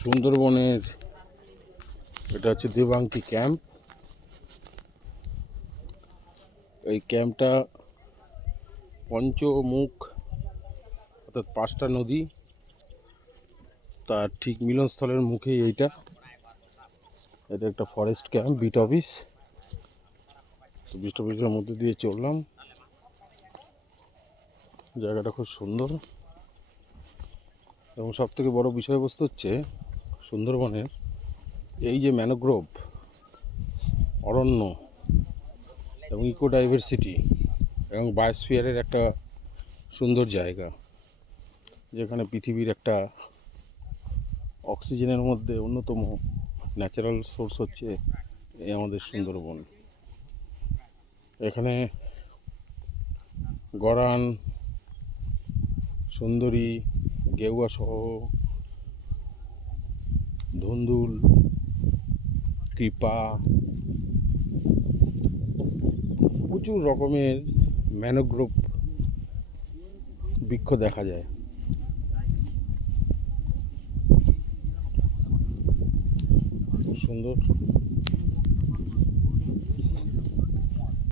সুন্দরবনের এটা হচ্ছে দেবাংতি ক্যাম্প। এই ক্যাম্পটা পঞ্চমুখ অর্থাৎ 5টা নদী তার ঠিক মিলনস্থলের মুখেই এটা একটা ফরেস্ট ক্যাম্প, বিট অফিস। তো বিট অফিসের মধ্যে দিয়ে চললাম। জায়গাটা খুব সুন্দর এবং সবথেকে বড় বিষয়বস্তু হচ্ছে সুন্দরবনের এই যে ম্যানোগ্রোভ অরণ্য এবং ইকো ডাইভার্সিটি এবং বায়োস্ফিয়ারের একটা সুন্দর জায়গা, যেখানে পৃথিবীর একটা অক্সিজেনের মধ্যে অন্যতম ন্যাচারাল সোর্স হচ্ছে এই আমাদের সুন্দরবন। এখানে গরান, সুন্দরী, গেউয়া সহ ধুন্দুল, কৃপা, প্রচুর রকমের ম্যানোগ্রোভ বৃক্ষ দেখা যায়। খুব সুন্দর।